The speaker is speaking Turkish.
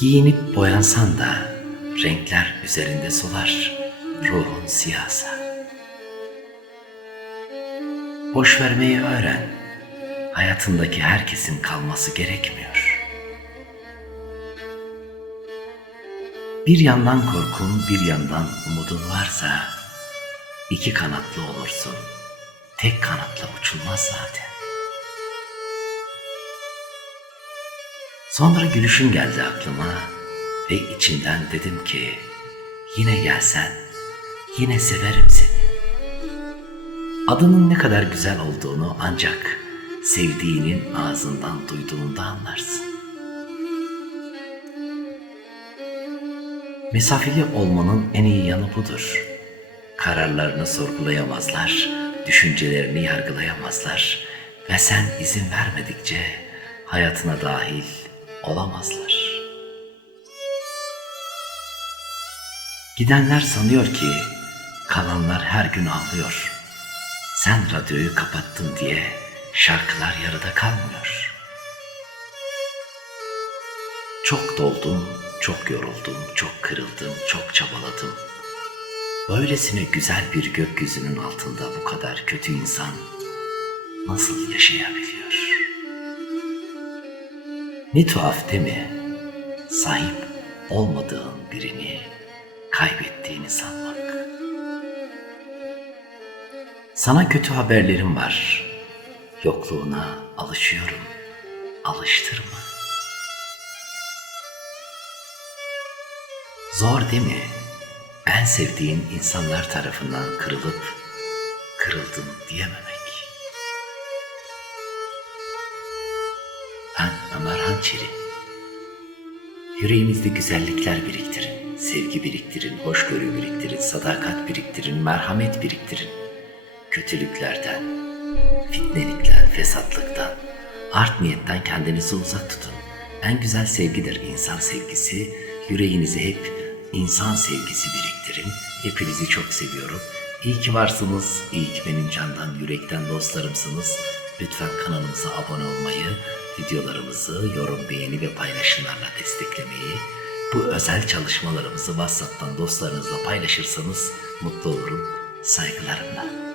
Giyinip boyansan da renkler üzerinde solar ruhun siyasa. Boş vermeyi öğren. Hayatındaki herkesin kalması gerekmiyor. Bir yandan korkun, bir yandan umudun varsa iki kanatlı olursun. Tek kanatla uçulmaz zaten. Sonra gülüşün geldi aklıma ve içimden dedim ki yine gelsen yine severim seni. Adının ne kadar güzel olduğunu ancak sevdiğinin ağzından duyduğunda anlarsın. Mesafeli olmanın en iyi yanı budur. Kararlarını sorgulayamazlar, düşüncelerini yargılayamazlar ve sen izin vermedikçe hayatına dahil olamazlar. Gidenler sanıyor ki kalanlar her gün ağlıyor. Sen radyoyu kapattın diye şarkılar yarıda kalmıyor. Çok doldum, çok yoruldum, çok kırıldım, çok çabaladım. Böylesine güzel bir gökyüzünün altında bu kadar kötü insan nasıl yaşayabiliyor? Ne tuhaf değil mi? Sahip olmadığın birini kaybettiğini sanmak. Sana kötü haberlerim var. Yokluğuna alışıyorum. Alıştırma. Zor değil mi? En sevdiğin insanlar tarafından kırılıp kırıldım diyememek. Ben Ömer Hançeri. Yüreğinizde güzellikler biriktirin, sevgi biriktirin, hoşgörü biriktirin, sadakat biriktirin, merhamet biriktirin. Kötülüklerden, fitnelikten, fesatlıktan, art niyetten kendinizi uzak tutun. En güzel sevgidir insan sevgisi. Yüreğinize hep insan sevgisi biriktirin. Hepinizi çok seviyorum. İyi ki varsınız. İyi ki benim candan, yürekten dostlarımsınız. Lütfen kanalımıza abone olmayı, videolarımızı yorum, beğeni ve paylaşımlarla desteklemeyi, bu özel çalışmalarımızı WhatsApp'tan dostlarınızla paylaşırsanız mutlu olurum. Saygılarımla.